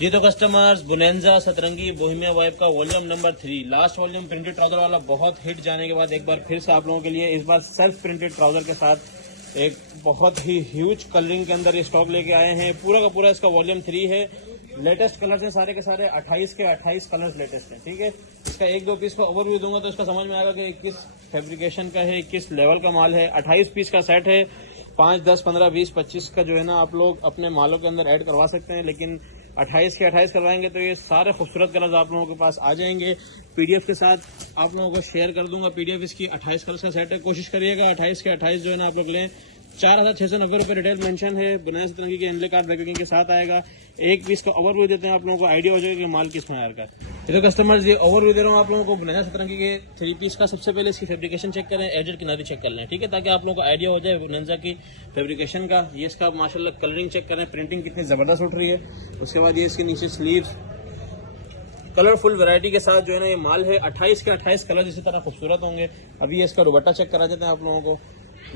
जी तो customers, bonanza सतरंगी Bohemia vibe का volume number 3 last volume printed trouser वाला बहुत हिट जाने के बाद एक बार फिर से आप लोगों के लिए इस बार सेल्फ प्रिंटेड ट्राउजर के साथ एक बहुत ही ह्यूज कलरिंग के अंदर ये स्टॉक लेके आए हैं। पूरा का पूरा इसका वॉल्यूम 3 है। लेटेस्ट कलर्स हैं सारे के सारे, 28 के 28 कलर्स लेटेस्ट हैं। ठीक है, इसका एक दो पीस का ओवरव्यू दूंगा तो इसका समझ में आएगा कि किस फैब्रिकेशन का है, किस लेवल का माल है। 28 पीस का सेट है। 5, 10, 15, 20, 25 का जो है ना आप लोग अपने मालों के अंदर ऐड करवा सकते हैं, लेकिन 28 के 28 करवाएंगे तो ये सारे खूबसूरत कलर्स आप लोगों के पास आ जाएंगे। पीडीएफ के साथ आप लोगों को शेयर कर दूंगा। पीडीएफ इसकी 28 कलर्स का सेट है। कोशिश करिएगा 28 के 28 जो है ना आप लोग लें। 4,690 रुपये रिटेल मेंशन है। बिना सतरंगी के इनले कार्ड पैकिंग के साथ आएगा। एक पीस का ओवरव्यू देते हैं, आप लोगों को आइडिया हो जाएगा कि माल किस मायर का। तो कस्टमर्स, ये ओवरव्यू दे रहा हूँ आप लोगों को बिना सतरंगी के 3 पीस का। सबसे पहले इसकी फैब्रिकेशन चेक करें, एजेड किनारी चेक कर लें, ठीक है, ताकि आप लोगों को आइडिया हो जाए बोनेंजा की फैब्रिकेशन का। ये इसका माशाल्लाह कलरिंग चेक करें, प्रिंटिंग कितनी जबरदस्त उठ रही है। उसके बाद ये इसके नीचे स्लीव्स कलरफुल वैरायटी के साथ जो है ना ये माल है। 28 के 28 कलर इसी तरह खूबसूरत होंगे। अभी ये इसका दुपट्टा चेक करा देते हैं आप लोगों को।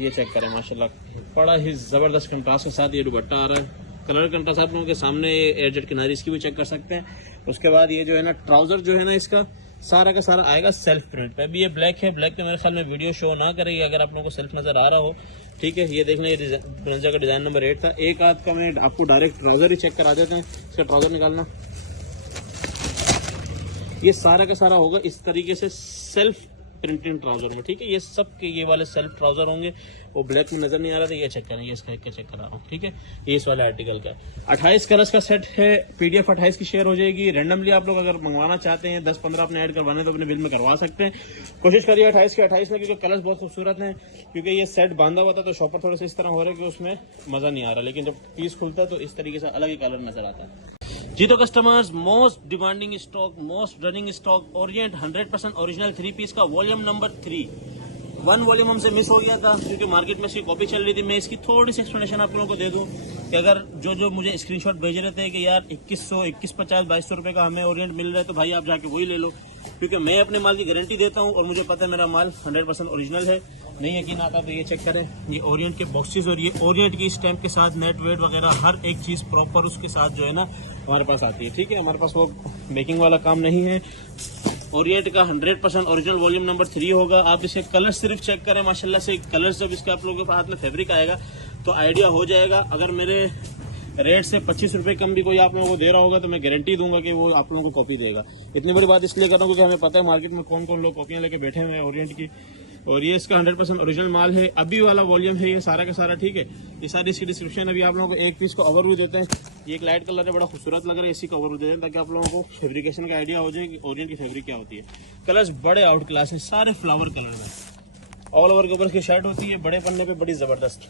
ये चेक करें माशाल्लाह, बड़ा ही जबरदस्त कंट्रास्ट के साथ ये दुपट्टा आ रहा है। कलर कंट्रास्ट आप लोगों के सामने, एजेड किनारी इसकी भी चेक कर सकते हैं। उसके बाद ये जो है ना ट्राउजर जो है ना इसका सारा का सारा आएगा सेल्फ प्रिंट पे। अभी ये ब्लैक है, ब्लैक पे मेरे ख्याल में वीडियो शो ना करेगी अगर आप लोगों को सेल्फ नजर आ रहा हो। ठीक है, ये देख लें, ये बोनेंजा का डिजाइन नंबर 8 था। एक आध का मैं आपको डायरेक्ट ट्राउजर ही चेक करा देते हैं। इसका ट्राउजर निकालना, ये सारा का सारा होगा इस तरीके से सेल्फ प्रिंटेड ट्राउजर में। ठीक है, ये सब के ये वाले सेल्फ ट्राउजर होंगे। वो ब्लैक में नजर नहीं आ रहा था, ये चेक करें, ये इसका एक चेक करा रहा हूँ। ठीक है, ये इस वाले आर्टिकल का 28 कलर्स का सेट है। पीडीएफ 28 की शेयर हो जाएगी। रैंडमली आप लोग अगर मंगवाना चाहते हैं 10-15 अपने ऐड करवाने तो अपने बिल में करवा सकते हैं। कोशिश करिए 28 के 28 में, क्योंकि कलर्स बहुत खूबसूरत हैं। क्योंकि ये सेट बांधा हुआ था तो शॉपर थोड़े से इस तरह हो रहे कि उसमें मजा नहीं आ रहा, लेकिन जब पीस खुलता है तो इस तरीके से अलग ही कलर नजर आता है। जी तो customers, most demanding stock, most running stock, Orient 100% original 3 piece का वॉल्यूम नंबर 3। 1 वॉल्यूम हमसे मिस हो गया था क्योंकि मार्केट में इसकी कॉपी चल रही थी। मैं इसकी थोड़ी सी एक्सप्लेनेशन आप लोगों को दे दूं कि अगर जो मुझे स्क्रीनशॉट भेज रहे थे कि यार 2100, 2150, 2200 रुपए का हमें ओरिएंट मिल रहा है तो भाई आप जाके वही ले लो, क्योंकि मैं अपने माल की गारंटी देता हूं और मुझे पता है मेरा माल 100% ओरिजिनल है। नहीं यकीन आता तो ये चेक करें, ये ओरिएंट के बॉक्सेस और ये ओरिएंट की स्टैंप के साथ नेट वेट वगैरह हर एक चीज प्रॉपर उसके साथ जो है ना हमारे पास आती है। ठीक है, हमारे पास वो मेकिंग वाला काम नहीं है। ओरिएंट का 100% ओरिजिनल वॉल्यूम नंबर 3 होगा। आप इसके कलर सिर्फ चेक करें माशाल्लाह से। कलर्स जब इसके आप लोगों के हाथ में फैब्रिक आएगा तो आइडिया हो जाएगा। अगर मेरे रेट से 25 रुपए कम भी कोई आप लोगों को दे रहा होगा तो मैं गारंटी दूंगा कि वो आप लोगों को कॉपी देगा। इतनी बड़ी बात इसलिए कर रहा हूँ क्योंकि हमें पता है मार्केट में कौन कौन लोग कॉपियां लेके बैठे हुए हैं ओरिएंट की। और ये इसका 100% ओरिजिनल माल है। अभी वाला वॉल्यूम है ये सारा का सारा। ठीक है, ये सारी इसकी डिस्क्रिप्शन। अभी आप लोगों को एक पीस का ओवरव्यू देते हैं। ये एक लाइट कलर है, बड़ा खूबसूरत लग रहा है, इसी का ओवरव्यू देते हैं ताकि आप लोगों को फैब्रिकेशन का आइडिया हो जाए कि ओरिएंट की फैब्रिक क्या होती है। कलर्स बड़े आउट क्लास हैं, सारे फ्लावर कलर में। ऑल ओवर के ऊपर की शर्ट होती है, बड़े पन्ने पे, बड़ी जबरदस्त।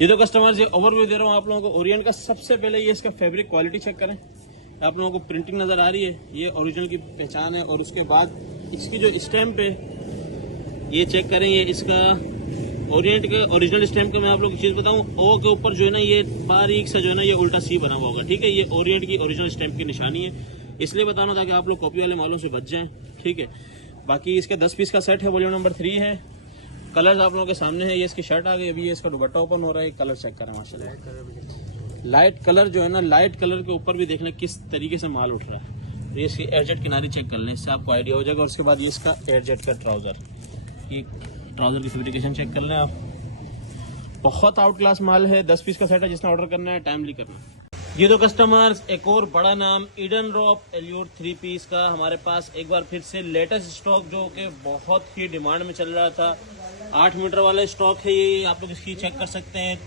ये तो कस्टमर्स, ये ओवरव्यू दे रहा हूँ आप लोगों को ओरिएंट का। सबसे पहले ये इसका फैब्रिक क्वालिटी चेक करें। आप लोगों को प्रिंटिंग नजर आ रही है, ये ओरिजिनल की पहचान है। और उसके बाद इसकी जो स्टैम्प है ये चेक करें। ये इसका ओरिएंट का ओरिजिनल स्टैम्प का मैं आप लोग एक चीज बताऊं, ओ के ऊपर जो है ना ये बारीक सा जो है ना ये उल्टा सी बना हुआ होगा। ठीक है, ये ओरिएंट की ओरिजिनल स्टैम्प की निशानी है, इसलिए बताना ताकि आप लोग कॉपी वाले मालों से बच जाएं। ठीक है, बाकी इसका 10 पीस का सेट है, वॉल्यूम नंबर 3 है। कलर्स आप लोगों के सामने है। ये इसकी शर्ट आ गई, अभी ये इसका दुपट्टा ओपन हो रहा है। कलर चेक करें माशाल्लाह। लाइट कलर जो है ना, लाइट कलर के ऊपर भी देखना किस तरीके से माल उठ रहा है। ये इसकी एयरजेट किनारी चेक कर लें, इससे आपको आइडिया हो जाएगा। और उसके बाद ये इसका एयरजेट का ट्राउजर, ये ट्राउजर की फैब्रिकेशन चेक कर लें आप। बहुत आउट क्लास माल है। 10 पीस का सेट है, जिसने ऑर्डर करना है टाइमली करना। ये तो कस्टमर्स, एक और बड़ा नाम ईडन रॉप एल्योर 3 पीस का हमारे पास एक बार फिर से लेटेस्ट स्टॉक जो कि बहुत ही डिमांड में चल रहा था। 8 मीटर वाला स्टॉक है ये, आप लोग इसकी चेक कर सकते हैं।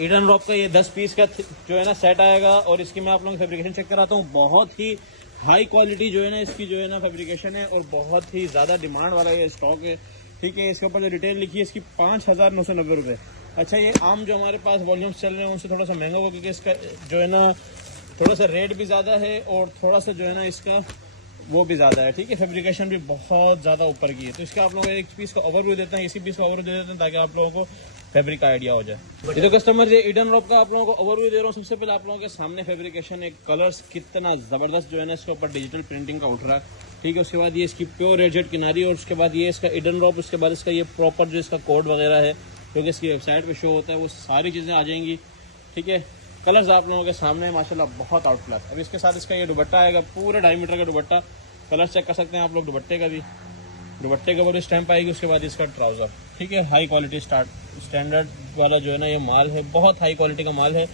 ईडन रॉप का ये 10 पीस का जो है ना सेट आएगा। और इसकी मैं आप लोगों की फैब्रिकेशन चेक कराता हूँ। बहुत ही हाई क्वालिटी जो है ना इसकी जो है ना फैब्रिकेशन है और बहुत ही ज्यादा डिमांड वाला ये स्टॉक है। ठीक है, इसके ऊपर जो डिटेल लिखी है इसकी 5,990 रुपये। अच्छा, ये आम जो हमारे पास वॉल्यूम्स चल रहे हैं उनसे थोड़ा सा महंगा होगा क्योंकि इसका जो है ना थोड़ा सा रेट भी ज़्यादा है और थोड़ा सा जो है ना इसका वो भी ज़्यादा है। ठीक है, फैब्रिकेशन भी बहुत ज़्यादा ऊपर की है। तो इसका आप लोग एक पीस का ओवरव्यू देते हैं, इसी पीस का ओवरव्यू दे देते हैं ताकि आप लोगों को फैब्रिक का आइडिया हो जाए। ये तो कस्टमर, ये ईडन रॉप का आप लोगों को ओवरव्यू दे रहा हूँ। सबसे पहले आप लोगों के सामने फैब्रिकेशन है, कलर्स कितना ज़बरदस्त जो है ना इसके ऊपर डिजिटल प्रिंटिंग का उठ रहा है। ठीक है, उसके बाद ये इसकी प्योर एजेड किनारी और उसके बाद ये इसका ईडन रॉप। उसके बाद इसका ये प्रॉपर जो इसका कोड वगैरह है क्योंकि इसकी वेबसाइट पे शो होता है वो सारी चीज़ें आ जाएंगी। ठीक है, कलर्स आप लोगों के सामने माशाल्लाह बहुत आउट क्लास। अब इसके साथ इसका ये दुपट्टा आएगा, पूरे 2.5 मीटर का दुपट्टा। कलर चेक कर सकते हैं आप लोग दुपट्टे का भी। दुपट्टे के ऊपर स्टैंप आएगी, उसके बाद इसका ट्राउज़र, ठीक है। हाई क्वालिटी स्टैंडर्ड वाला जो है ना ये माल है, बहुत हाई क्वालिटी का माल है।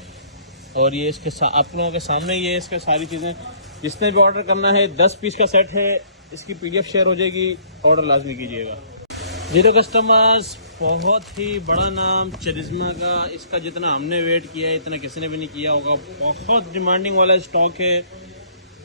और ये इसके आप लोगों के सामने ये इसके सारी चीज़ें। जिसने भी ऑर्डर करना है 10 पीस का सेट है, इसकी PDF शेयर हो जाएगी, ऑर्डर लाजमी कीजिएगा। जीरो कस्टमर्स, बहुत ही बड़ा नाम चरिश्मा का। इसका जितना हमने वेट किया है इतना किसी ने भी नहीं किया होगा। बहुत डिमांडिंग वाला स्टॉक है।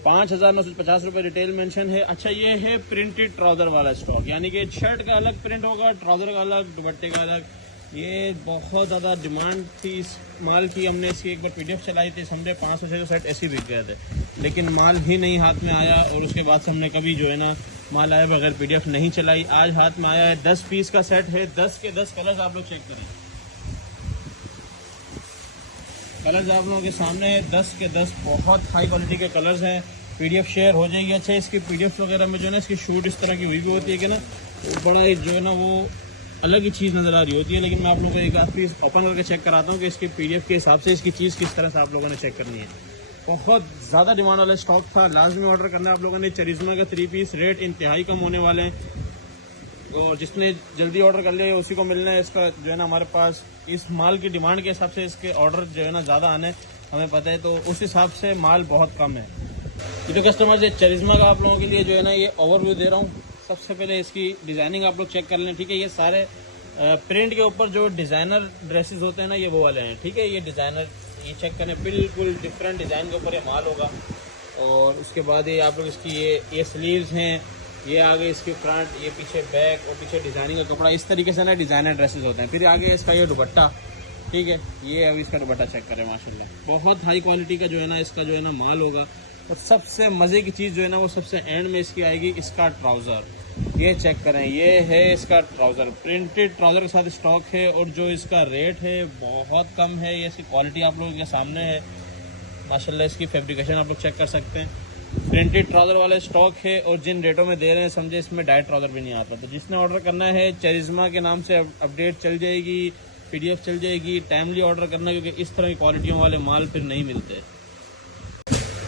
5,950 रुपये रिटेल मेंशन है। अच्छा, ये है प्रिंटेड ट्राउज़र वाला स्टॉक, यानी कि शर्ट का अलग प्रिंट होगा, ट्राउज़र का अलग, दुपट्टे का अलग। ये बहुत ज़्यादा डिमांड थी इस माल की। हमने इसकी एक बार PDF चलाई थी, समझे 500-600 सेट ऐसे बिक गए थे, लेकिन माल ही नहीं हाथ में आया। और उसके बाद से हमने कभी जो है ना माल आया बगैर PDF नहीं चलाई। आज हाथ में आया है, 10 पीस का सेट है, 10 के 10 कलर्स आप लोग चेक करें। कलर्स आप लोगों के सामने है, 10 के 10 बहुत हाई क्वालिटी के कलर्स हैं। PDF शेयर हो जाएगी। अच्छा, इसकी PDF वगैरह में जो है ना इसकी शूट इस तरह की हुई भी होती है कि ना वो बड़ा जो है ना वो अलग ही चीज़ नज़र आ रही होती है। लेकिन मैं आप लोगों को एक आध पीस ओपन करके चेक कराता हूँ कि इसकी PDF के हिसाब से इसकी चीज़ किस तरह से आप लोगों ने चेक करनी है। बहुत ज़्यादा डिमांड वाला स्टॉक था, लाजमी ऑर्डर करना है आप लोगों ने। चरिश्मा का 3 पीस, रेट इंतहाई कम होने वाले हैं और जिसने जल्दी ऑर्डर कर लिया है उसी को मिलना है। इसका जो है ना हमारे पास इस माल की डिमांड के हिसाब से इसके ऑर्डर जो है ना ज़्यादा आने हमें पता है, तो उस हिसाब से माल बहुत कम है। तो कस्टमर ये चरिश्मा का आप लोगों के लिए जो है ना ये ओवरव्यू दे रहा हूँ। सबसे पहले इसकी डिज़ाइनिंग आप लोग चेक कर लें, ठीक है। ये सारे प्रिंट के ऊपर जो डिज़ाइनर ड्रेसेस होते हैं ना ये वो वाले हैं, ठीक है। ये डिज़ाइनर, ये चेक करें, बिल्कुल डिफरेंट डिज़ाइन के ऊपर ये माल होगा। और उसके बाद ये आप लोग इसकी ये स्लीव्स हैं, ये आगे इसकी फ्रंट, ये पीछे बैक और पीछे डिज़ाइनिंग का कपड़ा, इस तरीके से ना डिज़ाइनर ड्रेसेस होते हैं। फिर आगे इसका ये दुपट्टा, ठीक है। ये अभी इसका दुपट्टा चेक करें, माशाल्लाह बहुत हाई क्वालिटी का जो है ना इसका जो है ना माल होगा। और सबसे मज़े की चीज़ जो है ना वो सबसे एंड में इसकी आएगी, इसका ट्राउज़र। ये चेक करें, ये है इसका ट्राउज़र, प्रिंटेड ट्राउज़र के साथ स्टॉक है। और जो इसका रेट है बहुत कम है। ये इसकी क्वालिटी आप लोगों के सामने है, माशाल्लाह। इसकी फैब्रिकेशन आप लोग चेक कर सकते हैं। प्रिंटेड ट्राउज़र वाला स्टॉक है और जिन रेटों में दे रहे हैं समझे इसमें डायरेक्ट ट्राउज़र भी नहीं आता। तो जिसने ऑर्डर करना है चरिश्मा के नाम से अपडेट चल जाएगी, PDF चल जाएगी। टाइमली ऑर्डर करना, क्योंकि इस तरह की क्वालिटियों वाले माल फिर नहीं मिलते।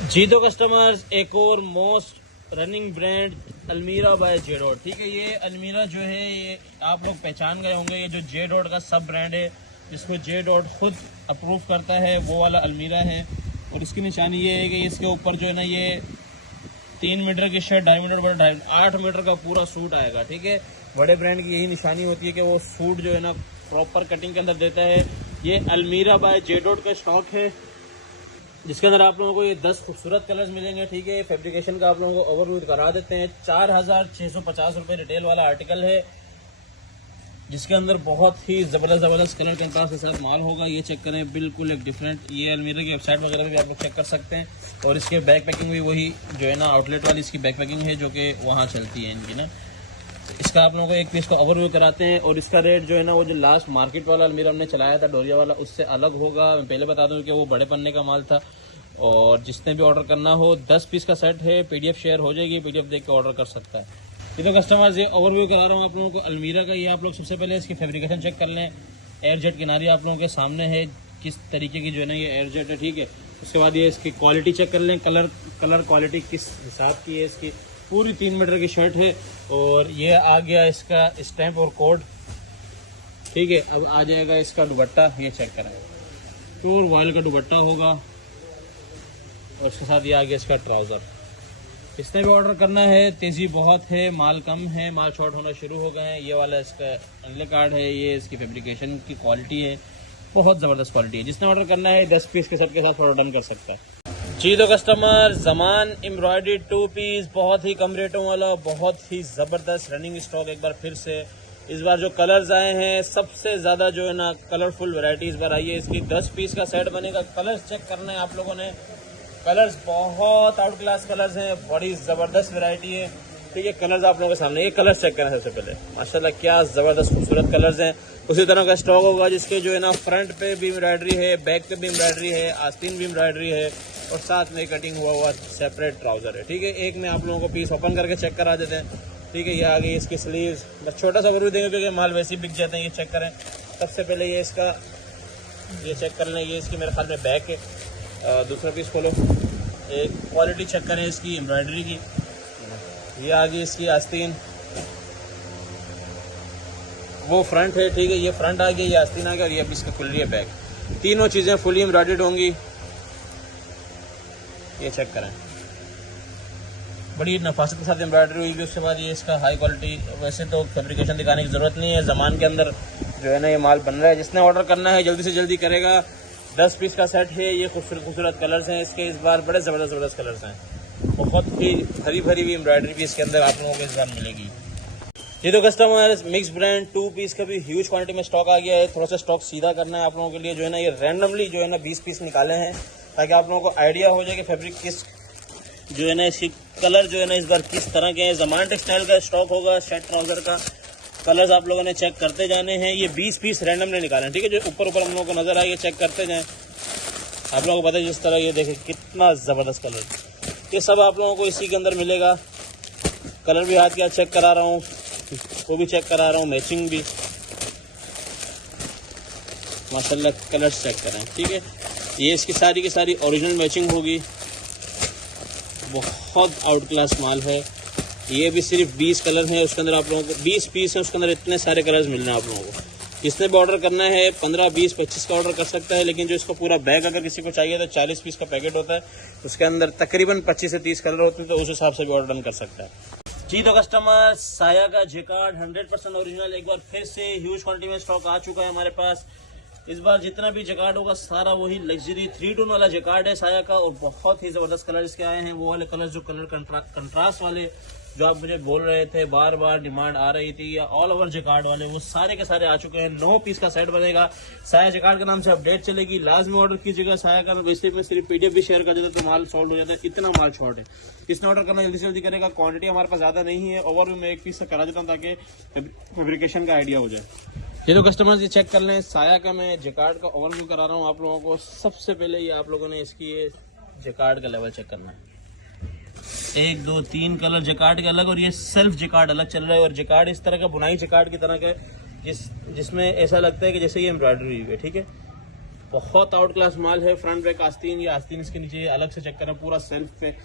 जी तो कस्टमर्स, एक और मोस्ट रनिंग ब्रांड अलमीरा बाय जेडॉट, ठीक है। ये अलमीरा जो है ये आप लोग पहचान गए होंगे, ये जो जेडॉट का सब ब्रांड है जिसको जेडॉट खुद अप्रूव करता है, वो वाला अलमीरा है। और इसकी निशानी ये है कि इसके ऊपर जो है ना ये 3 मीटर की शर्ट, 2.5 मीटर बड़ा 8 मीटर का पूरा सूट आएगा, ठीक है। बड़े ब्रांड की यही निशानी होती है कि वो सूट जो है ना प्रॉपर कटिंग के अंदर देता है। ये अलमीरा बाय जेडॉट का स्टॉक है जिसके अंदर आप लोगों को ये 10 खूबसूरत कलर्स मिलेंगे, ठीक है। फैब्रिकेशन का आप लोगों को ओवरव्यू करा देते हैं। 4,650 रुपये रिटेल वाला आर्टिकल है जिसके अंदर बहुत ही ज़बरदस्त कलर कंट्रास्ट के साथ माल होगा। ये चेक करें, बिल्कुल एक डिफरेंट। ये अलमीरा की वेबसाइट वगैरह भी आप लोग चेक कर सकते हैं। और इसके बैक पैकिंग भी वही जो है ना आउटलेट वाली इसकी बैक पैकिंग है जो कि वहाँ चलती है इनकी ना। इसका आप लोगों को एक पीस का ओवरव्यू कराते हैं। और इसका रेट जो है ना वो जो लास्ट मार्केट वाला अलमीरा हमने चलाया था डोरिया वाला, उससे अलग होगा। मैं पहले बता दूं कि वो बड़े पन्ने का माल था। और जिसने भी ऑर्डर करना हो 10 पीस का सेट है, PDF शेयर हो जाएगी, PDF देख के ऑर्डर कर सकता है। ये तो कस्टमर्स, ये ओवरव्यू करा रहा हूँ आप लोगों को अलमीरा का। ये आप लोग सबसे पहले इसकी फैब्रिकेशन चेक कर लें। एयर जेट किनारी आप लोगों के सामने है, किस तरीके की जो है ना ये एयर जेट है, ठीक है। उसके बाद ये इसकी क्वालिटी चेक कर लें, कलर क्वालिटी किस हिसाब की है। इसकी पूरी 3 मीटर की शर्ट है। और ये आ गया इसका स्टैम्प और कोड, ठीक है। अब आ जाएगा इसका दुपट्टा, ये चेक करें, प्योर वॉयल का दुपट्टा होगा। और उसके साथ ये आ गया इसका ट्राउज़र। इसने भी ऑर्डर करना है, तेज़ी बहुत है, माल कम है, माल शॉर्ट होना शुरू हो गए हैं। ये वाला इसका अनले कार्ड है, ये इसकी फैब्रिकेशन की क्वालिटी है, बहुत ज़बरदस्त क्वालिटी है। जिसने ऑर्डर करना है 10 पीस के सबके साथ ऑर्डर डन कर सकता है। जी तो कस्टमर, ज़मान एम्ब्रॉयडरी 2 पीस, बहुत ही कम रेटों वाला, बहुत ही ज़बरदस्त रनिंग स्टॉक। एक बार फिर से इस बार जो कलर्स आए हैं सबसे ज़्यादा जो है ना कलरफुल वैरायटी इस बार आई है। इसकी 10 पीस का सेट बनेगा। कलर्स चेक करना है आप लोगों ने, कलर्स बहुत आउट क्लास कलर्स हैं, बड़ी ज़बरदस्त वैरायटी है, ठीक है। कलर्स आप लोगों के सामने, ये कलर्स चेक करें सबसे पहले, माशाल्लाह क्या ज़बरदस्त खूबसूरत कलर्स हैं। उसी तरह का स्टॉक होगा जिसके जो है ना फ्रंट पे भी एम्ब्रॉयडरी है, बैक पे भी एम्ब्रॉयडरी है, आस्तीन भी एम्ब्रॉयडरी है और साथ में कटिंग हुआ सेपरेट ट्राउज़र है, ठीक है। एक में आप लोगों को पीस ओपन करके चेक करा देते हैं, ठीक है। ये आ गई इसकी स्लीव्स, बस छोटा सा ओवरव्यू देंगे क्योंकि माल वैसे ही बिक जाते हैं। ये चेक करें, सबसे पहले ये इसका ये चेक कर लें, ये इसकी मेरे ख्याल में बैक है। दूसरा पीस खोलो, एक क्वालिटी चेक करें इसकी एम्ब्रॉयडरी की। ये आगे इसकी आस्तीन, वो फ्रंट है, ठीक है, ये फ्रंट आ गया, ये आस्तीन आ गया और ये अभी इसका खुल रही है बैक। तीनों चीज़ें फुली एम्ब्रॉयडर्ड होंगी। ये चेक करें, बड़ी नफासत के साथ एम्ब्रॉयडरी हुई। उसके बाद ये इसका हाई क्वालिटी, वैसे तो फैब्रिकेशन दिखाने की ज़रूरत नहीं है, ज़मान के अंदर जो है ना ये माल बन रहा है। जिसने ऑर्डर करना है जल्दी से जल्दी करेगा। 10 पीस का सेट है। ये खूबसूरत खूबसूरत कलर्स हैं इसके, इस बार बड़े ज़बरदस्त कलर्स हैं। बहुत ही भरी भरी हुई एम्ब्रॉयडरी भी इसके अंदर आप लोगों को इस बार मिलेगी। ये तो कस्टमर मिक्स ब्रांड 2 पीस का भी ह्यूज क्वांटिटी में स्टॉक आ गया है। थोड़ा सा स्टॉक सीधा करना है आप लोगों के लिए। जो है ना ये रैंडमली जो है ना 20 पीस निकाले हैं ताकि आप लोगों को आइडिया हो जाए कि फैब्रिक किस जो है ना इसकी कलर जो है ना इस बार किस तरह के हैं। ज़मान टेक्सटाइल का स्टॉक होगा, शर्ट ट्राउज़र का। कलर्स आप लोगों ने चेक करते जाने हैं। ये 20 पीस रैंडमली निकाले हैं, ठीक है। जो ऊपर हम लोगों को नज़र आए ये चेक करते जाएँ। आप लोगों को पता है जिस तरह ये देखें कितना ज़बरदस्त कलर, ये सब आप लोगों को इसी के अंदर मिलेगा। कलर भी हाथ के हाथ चेक करा रहा हूँ, वो भी चेक करा रहा हूँ, मैचिंग भी माशाल्लाह कलर्स चेक करें, ठीक है। ये इसकी सारी की सारी ओरिजिनल मैचिंग होगी। बहुत आउट क्लास माल है। ये भी सिर्फ 20 कलर हैं उसके अंदर, आप लोगों को 20 पीस है उसके अंदर, इतने सारे कलर्स मिलने हैं आप लोगों को। जिसने भी ऑर्डर करना है 15, 20, 25 का ऑर्डर कर सकता है, लेकिन जो इसको पूरा बैग अगर किसी को चाहिए तो 40 पीस का पैकेट होता है, उसके अंदर तकरीबन 25 से 30 कलर होते हैं, तो उस हिसाब से भी ऑर्डर डन कर सकता है। जी तो कस्टमर, साया का जेकार्ड 100% ओरिजिनल एक बार फिर से ह्यूज क्वांटिटी में स्टॉक आ चुका है हमारे पास। इस बार जितना भी जेकार्ड होगा सारा वही लग्जरी 3 टोन वाला जेकार्ड है साया का, और बहुत ही ज़बरदस्त कलर इसके आए हैं। वो वाले कलर जो कलर कंट्रास्ट वाले जो आप मुझे बोल रहे थे, बार बार डिमांड आ रही थी, या ऑल ओवर जेकार्ड वाले, वो सारे के सारे आ चुके हैं। 9 पीस का सेट बनेगा। साया जेकार्ड के नाम से अपडेट चलेगी, लाजमी ऑर्डर कीजिएगा। साया का वैसे में सिर्फ PDF भी शेयर कर देता तो माल सोल्ड हो जाता है, इतना माल शॉर्ट है। इसने ऑर्डर करना जल्दी से जल्दी करेगा। क्वांटिटी हमारे पास ज़्यादा नहीं है, ओवर मैं 1 पीस से करा देता हूँ ताकि फैब्रिकेशन का आइडिया हो जाए। ये तो कस्टमर्स ये चेक कर लें, साया का मैं जेकार्ड का ओवरव्यू करा रहा हूँ आप लोगों को। सबसे पहले ये आप लोगों ने इसकी ये जेकार्ड का लेवल चेक करना है। 1, 2, 3 कलर जेकार्ड के अलग, और ये सेल्फ जेकार्ड अलग चल रहा है। और जेकार्ड इस तरह का बुनाई जेकार्ड की तरह का जिसमें ऐसा लगता है कि जैसे ये एम्ब्रॉयडरी हुई है, ठीक है। बहुत आउट क्लास माल है। फ्रंट बैक आस्तीन, ये आस्तीन इसके नीचे अलग से चेक करें पूरा सेल्फ पे।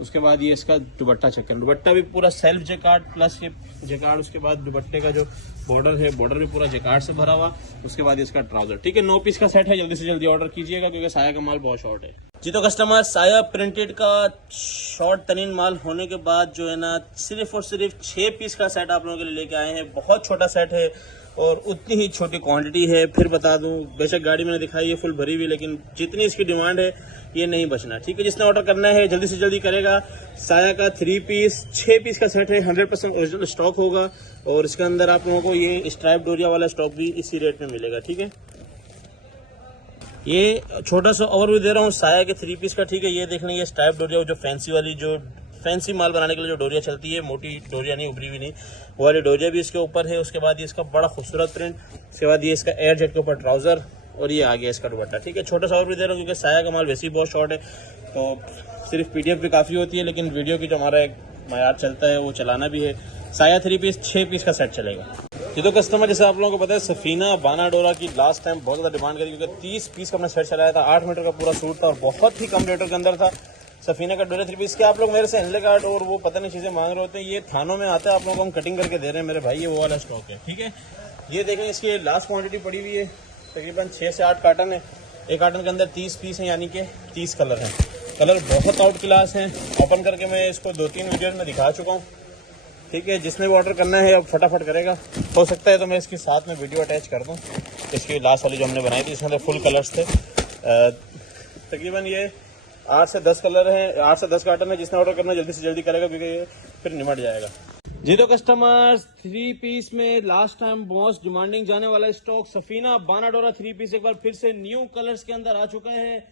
उसके बाद ये इसका दुपट्टा चेक करें, दुपट्टा भी पूरा सेल्फ जेकार्ड प्लस ये जेकार्ड। उसके बाद दुपट्टे का जो बॉर्डर है, बॉर्डर भी पूरा जेकार्ड से भरा हुआ। उसके बाद इसका ट्राउजर, ठीक है। 9 पीस का सेट है, जल्दी से जल्दी ऑर्डर कीजिएगा क्योंकि साया का माल बहुत शॉर्ट है। जी तो कस्टमर, साया प्रिंटेड का शॉर्ट तरीन माल होने के बाद जो है ना सिर्फ और सिर्फ 6 पीस का सेट आप लोगों के लिए लेके आए हैं। बहुत छोटा सेट है और उतनी ही छोटी क्वांटिटी है। फिर बता दूं, बेशक गाड़ी मैंने दिखाई है फुल भरी हुई, लेकिन जितनी इसकी डिमांड है ये नहीं बचना, ठीक है। जिसने ऑर्डर करना है जल्दी से जल्दी करेगा। साया का 3 पीस 6 पीस का सेट है, 100% ओरिजिनल स्टॉक होगा। और इसके अंदर आप लोगों को ये स्ट्राइप डोरिया वाला स्टॉक भी इसी रेट में मिलेगा, ठीक है। ये छोटा सा ओवरव्यू दे रहा हूँ साया के 3 पीस का, ठीक है। ये देख लें, ये स्ट्राइप डोरिया जो फैंसी वाली, जो फैंसी माल बनाने के लिए जो डोरिया चलती है, मोटी डोरिया नहीं, उभरी हुई नहीं, वो वाली डोरिया भी इसके ऊपर है। उसके बाद ये इसका बड़ा खूबसूरत प्रिंट, उसके बाद ये इसका एयर जेट के ऊपर ट्राउजर, और ये आ गया इसका दुपट्टा, ठीक है। छोटा सा ओवरव्यू दे रहा हूँ क्योंकि साया का माल वैसे ही बहुत शॉर्ट है, तो सिर्फ PDF भी काफ़ी होती है, लेकिन वीडियो की जो हमारा एक मयार चलता है वो चलाना भी है। साया 3 पीस 6 पीस का सेट चलेगा। ये तो कस्टमर, जैसे आप लोगों को पता है, सफीना बाना डोरा की लास्ट टाइम बहुत ज़्यादा डिमांड करी क्योंकि 30 पीस का अपना सेट चलाया था। 8 मीटर का पूरा सूट था और बहुत ही कम रेटों के अंदर था। सफीना का डोरा 3 पीस के आप लोग मेरे से एनले कार्ड और वो पता नहीं चीज़ें मांग रहे होते हैं। ये थानों में आता है, आप लोगों को हम कटिंग करके दे रहे हैं मेरे भाई, ये वो वाला स्टॉक है, ठीक है। ये देखें, इसकी लास्ट क्वान्टिटी पड़ी हुई है, तकरीबन 6 से 8 कार्टन है। एक कार्टन के अंदर 30 पीस हैं, यानी कि 30 कलर हैं। कलर बहुत आउट क्लास हैं। ओपन करके मैं इसको 2-3 वीडियोज़ में दिखा चुका हूँ, ठीक है। जिसने भी ऑर्डर करना है अब फटाफट करेगा। हो सकता है तो मैं इसके साथ में वीडियो अटैच कर दूं, इसकी लास्ट वाली जो हमने बनाई थी, इसमें फुल कलर्स थे। तकरीबन ये 8 से 10 कलर हैं, 8 से 10 कार्टन है। जिसने ऑर्डर करना है जल्दी से जल्दी करेगा क्योंकि ये फिर निमट जाएगा। जी तो कस्टमर्स, 3 पीस में लास्ट टाइम मोस्ट डिमांडिंग जाने वाला स्टॉक सफीना बाना डोरा 3 पीस एक बार फिर से न्यू कलर्स के अंदर आ चुका है,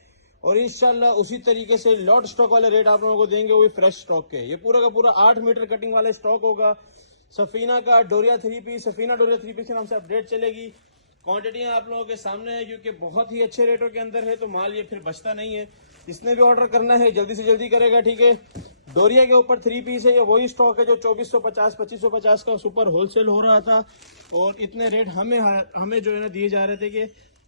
और इंशाल्लाह उसी तरीके से लॉट स्टॉक वाले रेट आप लोगों को देंगे, वो भी फ्रेश स्टॉक के। ये पूरा का पूरा 8 मीटर कटिंग वाला स्टॉक होगा। सफीना का डोरिया 3 पीस, सफीना डोरिया 3 पीस के नाम से अपडेट चलेगी। क्वांटिटियां आप लोगों के सामने है क्योंकि बहुत ही अच्छे रेटों के अंदर है, तो माल ये फिर बचता नहीं है। जिसने भी ऑर्डर करना है जल्दी से जल्दी करेगा, ठीक है। डोरिया के ऊपर 3 पीस है, ये वही स्टॉक है जो 2450 2550 का सुपर होलसेल हो रहा था, और इतने रेट हमें जो है ना दिए जा रहे थे कि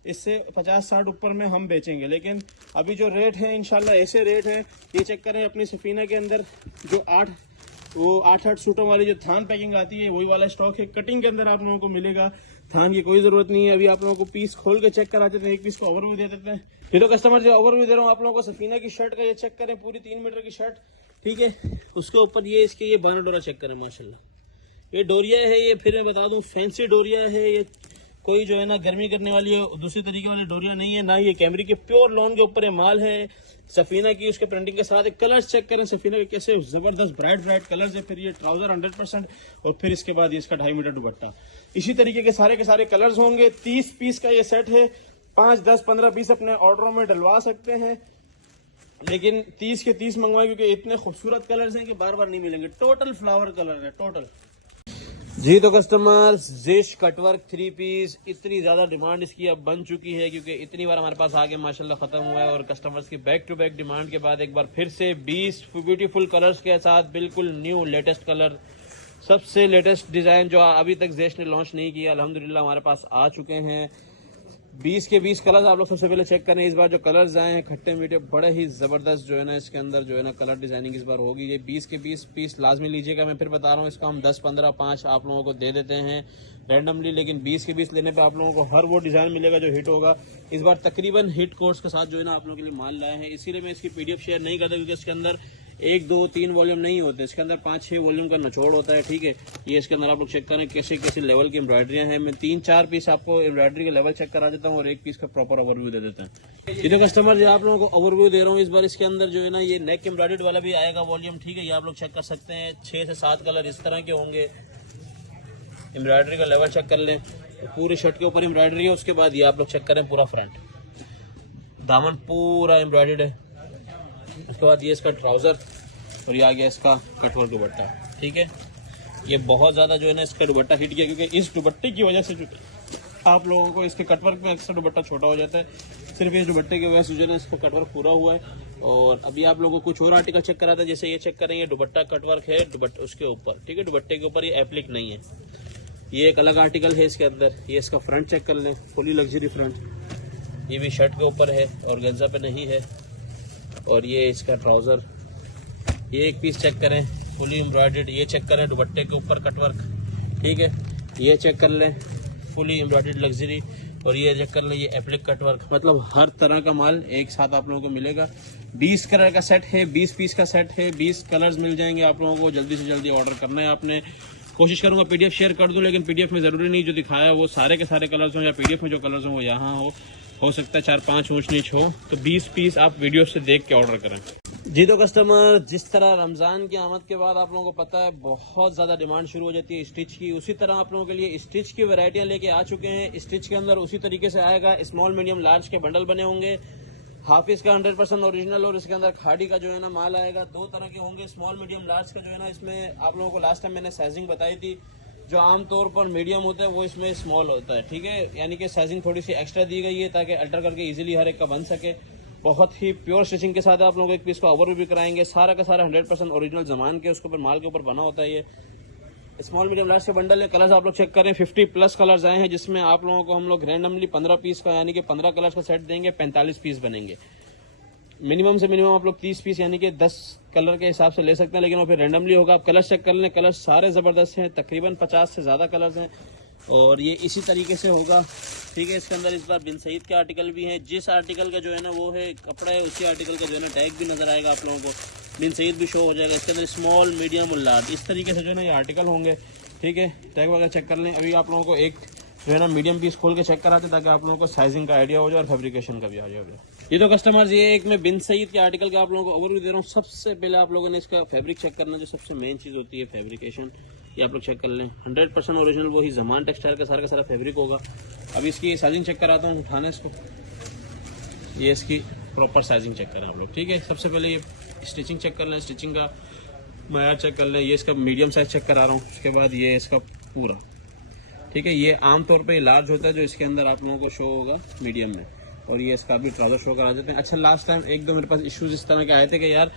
इससे 50-60 ऊपर में हम बेचेंगे, लेकिन अभी जो रेट है इंशाल्लाह ऐसे रेट है। ये चेक करें अपनी सफीना के अंदर जो 8 सूटों वाली जो थान पैकिंग आती है वही वाला स्टॉक है। कटिंग के अंदर आप लोगों को मिलेगा, थान की कोई जरूरत नहीं है। अभी आप लोगों को पीस खोल के चेक करा देते हैं, एक पीस को ओवरव्यू दे देते हैं। ये तो कस्टमर जो ओवरव्यू दे रहा हूँ आप लोगों को सफीना की शर्ट का, ये चेक करें पूरी 3 मीटर की शर्ट, ठीक है। उसके ऊपर ये इसके ये 12 डोरा चेक करें माशाल्लाह। ये डोरिया है, ये फिर मैं बता दूं फैंसी डोरिया है। ये कोई जो है ना गर्मी करने वाली है दूसरी तरीके वाली डोरिया नहीं है ना, ये कैमरी के प्योर लॉन के ऊपर ये माल है सफीना की, उसके प्रिंटिंग के साथ। कलर्स चेक करें सफीना के कैसे जबरदस्त ब्राइट कलर्स है। फिर ये ट्राउजर 100% और फिर इसके बाद ये इसका 2.5 मीटर दुपट्टा। इसी तरीके के सारे कलर्स होंगे। 30 पीस का ये सेट है। 5, 10, 15 पीस अपने ऑर्डरों में डलवा सकते हैं, लेकिन 30 के 30 मंगवाए क्योंकि इतने खूबसूरत कलर्स हैं कि बार बार नहीं मिलेंगे। टोटल फ्लावर कलर है टोटल। जी तो कस्टमर्स, जिश कटवर्क 3 पीस, इतनी ज्यादा डिमांड इसकी अब बन चुकी है क्योंकि इतनी बार हमारे पास आगे माशाल्लाह खत्म हुआ है, और कस्टमर्स की बैक टू बैक डिमांड के बाद एक बार फिर से 20 ब्यूटीफुल कलर्स के साथ बिल्कुल न्यू लेटेस्ट कलर, सबसे लेटेस्ट डिजाइन जो अभी तक जिश ने लॉन्च नहीं किया, अल्हम्दुलिल्लाह हमारे पास आ चुके हैं। 20 के 20 कलर्स आप लोग सबसे पहले चेक करें। इस बार जो कलर्स आए हैं खट्टे मीठे, बड़े ही जबरदस्त जो है ना इसके अंदर जो है ना कलर डिजाइनिंग इस बार होगी। ये 20 के 20 पीस लाजमी लीजिएगा। मैं फिर बता रहा हूँ, इसको हम 10, 15, 5 आप लोगों को दे देते हैं रैंडमली, लेकिन 20 के 20 लेने पे आप लोगों को हर वो डिजाइन मिलेगा जो हिट होगा। इस बार तकरीबन हिट कोर्स के साथ जो है ना आप लोगों के लिए माल लाए हैं, इसीलिए मैं इसकी PDF शेयर नहीं करता क्योंकि इसके अंदर 1, 2, 3 वॉल्यूम नहीं होते, इसके अंदर 5, 6 वॉल्यूम का निचोड़ होता है, ठीक है। ये इसके अंदर आप लोग चेक करें कैसे कैसे लेवल की एम्ब्रॉयडरियां हैं। मैं 3-4 पीस आपको एम्ब्रॉयडरी के लेवल चेक करा देता हूँ और 1 पीस का प्रॉपर ओवरव्यू दे देता हूँ। ये तो कस्टमर जो आप लोगों को ओवरव्यू दे रहा हूँ, इस बार इसके अंदर जो है ना ये नेक एम्ब्रॉयडरी वाला भी आएगा वॉल्यूम, ठीक है। ये आप लोग चेक कर सकते हैं, 6 से 7 कलर इस तरह के होंगे। एम्ब्रॉयडरी का लेवल चेक कर लें, पूरी शर्ट के ऊपर एम्ब्रॉयडरी है। उसके बाद ये आप लोग चेक करें पूरा फ्रंट, दामन पूरा एम्ब्रॉयडर्ड है। उसके बाद ये इसका ट्राउजर और ये आ गया इसका कटवर्क दुपट्टा, ठीक है। ये बहुत ज़्यादा जो है ना इसका दुपट्टा हिट किया क्योंकि इस दुपट्टे की वजह से जो आप लोगों को इसके कटवर्क में अक्सर दुपट्टा छोटा हो जाता है, सिर्फ इस दुपट्टे की वजह से जो है ना इसका कटवर्क पूरा हुआ है। और अभी आप लोगों को कुछ और आर्टिकल चेक करा था, जैसे ये चेक करें, ये दुपट्टा कटवर्क है दुपट्टा उसके ऊपर, ठीक है। दुपट्टे के ऊपर ये एप्लिक नहीं है, ये एक अलग आर्टिकल है इसके अंदर। ये इसका फ्रंट चेक कर लें, फुली लग्जरी फ्रंट, ये भी शर्ट के ऊपर है और गंजा पे नहीं है। और ये इसका ट्राउजर, ये एक पीस चेक करें फुली एम्ब्रॉयडर्ड, ये चेक करें दुपट्टे के ऊपर कटवर्क, ठीक है। ये चेक कर लें फुली एम्ब्रॉयडर्ड लग्जरी, और ये चेक कर लें ये एप्लिक कटवर्क। मतलब हर तरह का माल एक साथ आप लोगों को मिलेगा। 20 कलर का सेट है, 20 पीस का सेट है, 20 कलर्स मिल जाएंगे आप लोगों को। जल्दी से जल्दी ऑर्डर करना है आपने। कोशिश करूंगा PDF शेयर कर दूं, लेकिन PDF में ज़रूरी नहीं जो दिखाया वो सारे के सारे कलर्स हों, या PDF में जो कलर्स हों वो यहाँ हो सकता है 4-5 ऊंच नीच हो। तो 20 पीस आप वीडियो से देख के ऑर्डर करें। जी तो कस्टमर, जिस तरह रमज़ान की आमद के बाद आप लोगों को पता है बहुत ज़्यादा डिमांड शुरू हो जाती है स्टिच की, उसी तरह आप लोगों के लिए स्टिच की वैरायटियाँ लेके आ चुके हैं। स्टिच के अंदर उसी तरीके से आएगा, स्मॉल मीडियम लार्ज के बंडल बने होंगे। हाफिज का 100% ओरिजिनल और इसके अंदर खाड़ी का जो है ना माल आएगा। 2 तरह के होंगे, स्मॉल मीडियम लार्ज का जो है ना, इसमें आप लोगों को लास्ट टाइम मैंने साइजिंग बताई थी। जो आमतौर पर मीडियम होता है वो इसमें स्मॉल होता है, ठीक है। यानी कि साइजिंग थोड़ी सी एक्स्ट्रा दी गई है ताकि अल्टर करके इजीली हर एक का बन सके। बहुत ही प्योर स्टिचिंग के साथ आप लोगों को एक पीस का ओवरव्यू भी कराएंगे। सारा का सारा 100% ओरिजिनल जमान के उसके ऊपर माल के ऊपर बना होता है। ये स्मॉल मीडियम लार्ज के बंडल है। कलर्स आप लोग चेक करें, 50+ कलर्स आए हैं, जिसमें आप लोगों को हम लोग रैंडमली 15 पीस का यानी कि 15 कलर्स का सेट देंगे। 45 पीस बनेंगे। मिनिमम से मिनिमम आप लोग 30 पीस यानी कि 10 कलर के हिसाब से ले सकते हैं, लेकिन वो फिर रैंडमली होगा। आप कलर चेक कर लें, कलर सारे ज़बरदस्त हैं, तकरीबन 50 से ज़्यादा कलर्स हैं। और ये इसी तरीके से होगा, ठीक है। इसके अंदर इस बार बिन सईद के आर्टिकल भी हैं। जिस आर्टिकल का जो है ना वो है कपड़ा है, उसी आर्टिकल का जो है ना टैग भी नज़र आएगा आप लोगों को। बिन सईद भी शो हो जाएगा इसके अंदर। स्मॉल मीडियम और लार्ज इस तरीके से जो है ना ये आर्टिकल होंगे, ठीक है। टैग वगैरह चेक कर लें। अभी आप लोगों को एक जो है ना मीडियम पीस खोल के चेक कराते ताकि आप लोगों को साइजिंग का आइडिया हो जाए और फैब्रिकेशन का भी आ जाए। ये तो कस्टमर्स, ये एक मैं बिन सईद के आर्टिकल के आप लोगों को ओवरव्यू दे रहा हूँ। सबसे पहले आप लोगों ने इसका फैब्रिक चेक करना, जो सबसे मेन चीज़ होती है फैब्रिकेशन। ये आप लोग चेक कर लें, 100% ओरिजिनल वही जमान टेक्सटाइल का सारा फैब्रिक होगा। अब इसकी साइजिंग चेक कराता हूँ, उठाने इसको। ये इसकी प्रॉपर साइजिंग चेक करें आप लोग, ठीक है। सबसे पहले ये स्टिचिंग चेक कर लें, स्टिचिंग का मयार चेक कर लें। ये इसका मीडियम साइज चेक करा रहा हूँ। उसके बाद ये इसका पूरा, ठीक है। ये आमतौर पे लार्ज होता है जो इसके अंदर आप लोगों को शो होगा मीडियम में, और ये इसका भी ट्राउजर शो करा देते हैं। अच्छा, लास्ट टाइम 1-2 मेरे पास इश्यूज इस तरह के आए थे कि यार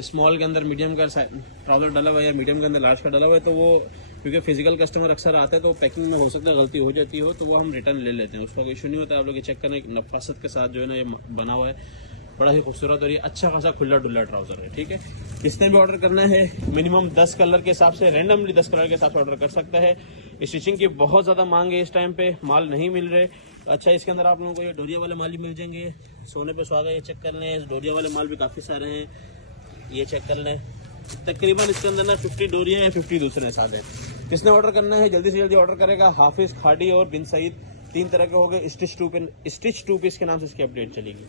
स्मॉल के अंदर मीडियम का ट्राउजर डला हुआ है या मीडियम के अंदर लार्ज का डला हुआ है, तो वो क्योंकि फिजिकल कस्टमर अक्सर आते हैं तो पैकिंग में हो सकता है गलती हो जाती हो, तो वो हम रिटर्न ले लेते हैं, उसका कोई इशू नहीं होता। आप लोग ये चेक करें, नफासत के साथ जो है ना ये बना हुआ है, बड़ा ही खूबसूरत और ये अच्छा खासा खुला डुल्ला ट्राउजर है, ठीक है। इसने भी ऑर्डर करना है मिनिमम 10 कलर के हिसाब से, रैंडमली 10 कलर के हिसाब से ऑर्डर कर सकता है। स्टिचिंग की बहुत ज़्यादा मांग है इस टाइम पे, माल नहीं मिल रहे। अच्छा, इसके अंदर आप लोगों को ये डोरिया वाले माल भी मिल जाएंगे, सोने पे सुहागा, ये चेक कर लें। इस डोरिया वाले माल भी काफ़ी सारे हैं, ये चेक कर लें। तकरीबन इसके अंदर ना 50 डोरिया है, 50 दूसरे साथ हैं। इसने ऑर्डर करना है जल्दी से जल्दी ऑर्डर करेगा। हाफिज, खाड़ी और बिन सईद 3 तरह के हो गए। स्टिच टू पीस के नाम से इसकी अपडेट चलेगी।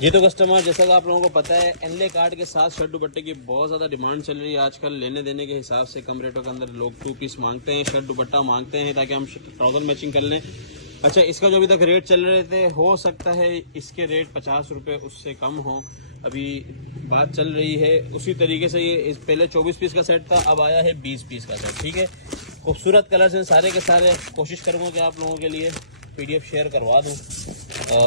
जी तो कस्टमर, जैसा कि आप लोगों को पता है, एनले कार्ड के साथ शर्ट दुपट्टे की बहुत ज़्यादा डिमांड चल रही है आजकल। लेने देने के हिसाब से कम रेटों के अंदर लोग 2 पीस मांगते हैं, शर्ट दुपट्टा मांगते हैं ताकि हम ट्राउजर मैचिंग कर लें। अच्छा, इसका जो अभी तक रेट चल रहे थे, हो सकता है इसके रेट 50 रुपये उससे कम हो, अभी बात चल रही है उसी तरीके से। ये पहले 24 पीस का सेट था, अब आया है 20 पीस का सेट, ठीक है। खूबसूरत कलर्स हैं सारे के सारे। कोशिश करूँगा कि आप लोगों के लिए PDF शेयर करवा दूँ।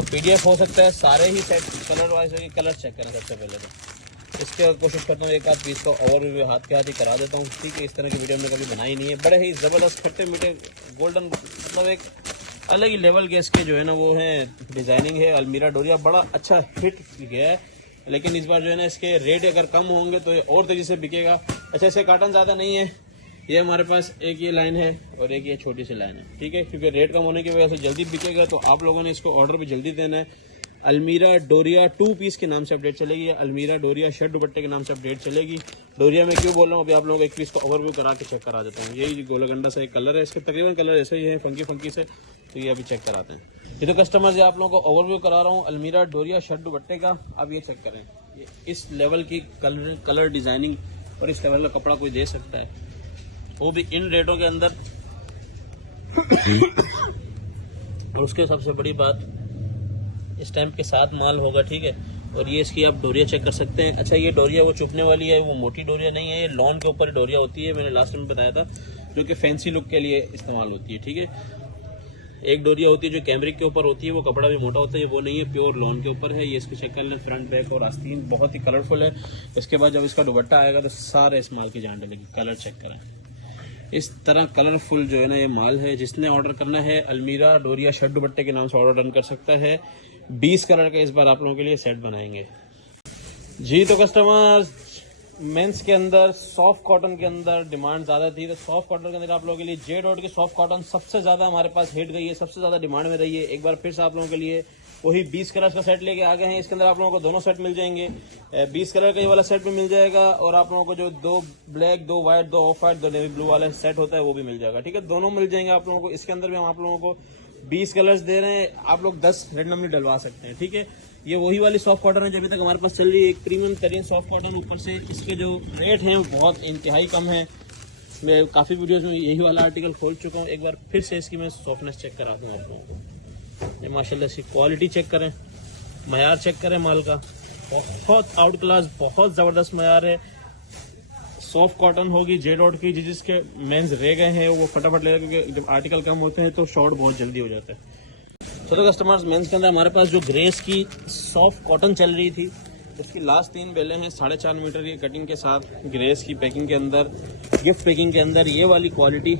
PDF हो सकता है सारे ही सेट कलर वाइज होगी। कलर चेक करें सबसे पहले तो। इसके कोशिश करता हूँ एक आध पीस का ओवरव्यू हाथ के हाथ ही करा देता हूँ, ठीक है। इस तरह की वीडियो हमने कभी बनाई नहीं है। बड़े ही ज़बरदस्त खट्टे मीठे गोल्डन, मतलब एक अलग ही लेवल के इसके जो है ना वो है डिज़ाइनिंग है। अलमीरा डोरिया बड़ा अच्छा हिट गया है, लेकिन इस बार जो है ना इसके रेट अगर कम होंगे तो ये और तेज़ी से बिकेगा। अच्छा, इससे काटन ज़्यादा नहीं है, ये हमारे पास एक ये लाइन है और एक ये छोटी सी लाइन है, ठीक है। क्योंकि रेट कम होने की वजह से जल्दी बिकेगा, तो आप लोगों ने इसको ऑर्डर भी जल्दी देना है। अलमीरा डोरिया 2 पीस के नाम से अपडेट चलेगी, या अलमीरा डोरिया शर्ट दुपट्टे के नाम से अपडेट चलेगी। डोरिया में क्यों बोल रहा हूँ, अभी आप लोगों को एक पीस को ओवरव्यू करा के चेक करा देता हूँ। यही गोलागंडा सा एक कलर है, इसके तकरीबन कलर ऐसे ही है फंकी से, तो ये अभी चेक कराते हैं। ये तो कस्टमर्स, आप लोगों को ओवरव्यू करा रहा हूँ अलमीरा डोरिया शर्ट दुपट्टे का। अब ये चेक करें, ये इस लेवल की कलर डिज़ाइनिंग और इस लेवल का कपड़ा कोई दे सकता है, वो भी इन रेटों के अंदर। और उसके सबसे बड़ी बात, स्टैम्प के साथ माल होगा, ठीक है। और ये इसकी आप डोरिया चेक कर सकते हैं। अच्छा, ये डोरिया वो चुभने वाली है, वो मोटी डोरिया नहीं है, ये लॉन के ऊपर डोरिया होती है, मैंने लास्ट में बताया था, जो कि फैंसी लुक के लिए इस्तेमाल होती है, ठीक है। एक डोरिया होती है जो कैमरिक के ऊपर होती है, वो कपड़ा भी मोटा होता है, वो नहीं है, प्योर लॉन के ऊपर है। ये इसको चेक कर लें, फ्रंट बैक और आस्तीन बहुत ही कलरफुल है। इसके बाद जब इसका दुपट्टा आएगा तो सारे इस माल की जान डलेगी। कलर चेक करें, इस तरह कलरफुल जो है ना ये माल है। जिसने ऑर्डर करना है अलमीरा डोरिया शर्ट दुपट्टे के नाम से ऑर्डर डन कर सकता है। 20 कलर का इस बार आप लोगों के लिए सेट बनाएंगे। जी तो कस्टमर्स, मेंस के अंदर सॉफ्ट कॉटन के अंदर डिमांड ज़्यादा थी, तो सॉफ्ट कॉटन के अंदर आप लोगों के लिए जे डॉट की सॉफ्ट कॉटन सबसे ज़्यादा हमारे पास हिट गई है, सबसे ज़्यादा डिमांड में रही है। एक बार फिर से आप लोगों के लिए वही 20 कलर का सेट लेके आ गए हैं। इसके अंदर आप लोगों को दोनों सेट मिल जाएंगे। 20 कलर का ये वाला सेट भी मिल जाएगा, और आप लोगों को जो 2 black, 2 white, 2 of white, 2 navy blue वाला सेट होता है वो भी मिल जाएगा, ठीक है। दोनों मिल जाएंगे आप लोगों को। इसके अंदर भी हम आप लोगों को 20 कलर्स दे रहे हैं, आप लोग 10 रेंडमली डलवा सकते हैं, ठीक है। ये वही वाली सॉफ्ट कॉटन है जो अभी तक हमारे पास चल रही है, एक प्रीमियम तरीन सॉफ्ट कॉटन। ऊपर से इसके जो रेट हैं वो बहुत इंतहाई कम है। मैं काफ़ी वीडियोस में यही वाला आर्टिकल खोल चुका हूँ। एक बार फिर से इसकी मैं सॉफ्टनेस चेक करा दूँ आप लोगों को। ये माशाल्लाह इसकी क्वालिटी चेक करें, मयार चेक करें माल का, बहुत आउट क्लास, बहुत ज़बरदस्त मयार है। सॉफ्ट कॉटन होगी जे डॉट की, जिसके मेंस रह गए हैं वो फटाफट ले, क्योंकि जब आर्टिकल कम होते हैं तो शॉर्ट बहुत जल्दी हो जाता है। तो कस्टमर्स, मेंस के अंदर हमारे पास जो ग्रेस की सॉफ्ट कॉटन चल रही थी, इसकी लास्ट 3 बेलें हैं 4.5 मीटर की कटिंग के साथ, ग्रेस की पैकिंग के अंदर, गिफ्ट पैकिंग के अंदर। ये वाली क्वालिटी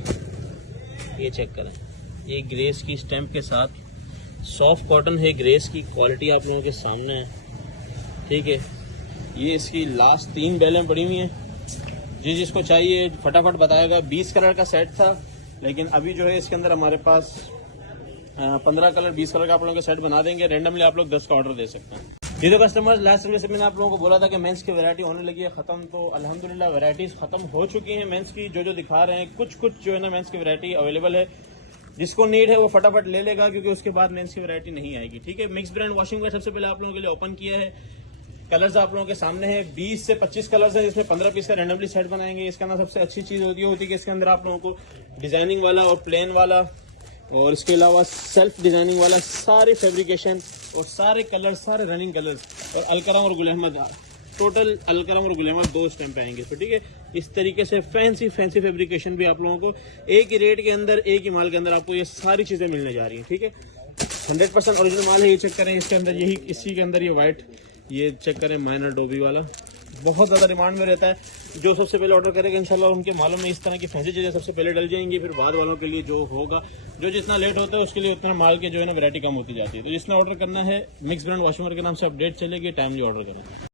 ये चेक करें, ये ग्रेस की स्टैम्प के साथ सॉफ्ट कॉटन है, ग्रेस की क्वालिटी आप लोगों के सामने है, ठीक है। ये इसकी लास्ट 3 बेलें पड़ी हुई हैं। जिसको चाहिए फटाफट बताएगा। 20 कलर का सेट था, लेकिन अभी जो है इसके अंदर हमारे पास 15 कलर 20 कलर का आप लोगों के सेट बना देंगे। रेंडमली आप लोग 10 का ऑर्डर दे सकते हैं। ये तो कस्टमर्स, लास्ट वीडियो से मैंने आप लोगों को बोला था कि मेंस की वैरायटी होने लगी है खत्म, तो अल्हम्दुलिल्लाह वैरायटीज खत्म हो चुकी हैं मेंस की। जो दिखा रहे हैं कुछ जो है ना मेंस की वैरायटी अवेलेबल है। जिसको नीड है वो फटाफट ले लेगा, क्योंकि उसके बाद मेंस की वैरायटी नहीं आएगी, ठीक है। मिक्स ब्रांड वॉशिंग वेयर सबसे पहले आप लोगों के लिए ओपन किया है। कलर्स आप लोगों के सामने है, 20 से 25 कलर्स हैं, जिसमें 15 पीस का रैंडमली सेट बनाएंगे। इसके अंदर सबसे अच्छी चीज़ होती है कि इसके अंदर आप लोगों को डिजाइनिंग वाला और प्लेन वाला और इसके अलावा सेल्फ डिजाइनिंग वाला सारे फैब्रिकेशन और सारे कलर, सारे रनिंग कलर्स और अलकरम और गुल अहमद, टोटल अलकरम और गुल अहमद 2 स्टैम्प आएंगे। तो ठीक है, इस तरीके से फैंसी फैब्रिकेशन भी आप लोगों को एक ही रेट के अंदर, एक ही माल के अंदर आपको ये सारी चीज़ें मिलने जा रही हैं, ठीक है। 100% ओरिजिनल माल है। ये चेक करें, इसके अंदर यही, इसी के अंदर ये वाइट, ये चेक करें माइनर डोबी वाला, बहुत ज़्यादा डिमांड में रहता है। जो सबसे पहले ऑर्डर करेगा इंशाल्लाह उनके मालों में इस तरह की फैंसी चीज़ें सबसे पहले डल जाएंगी, फिर बाद वालों के लिए जो होगा, जो जितना लेट होता है उसके लिए उतना माल के जो है ना वैरायटी कम होती जाती है। तो जिसने ऑर्डर करना है मिक्स ब्रांड वॉशिंग के नाम से अपडेट चलेगी, टाइमली ऑर्डर करना।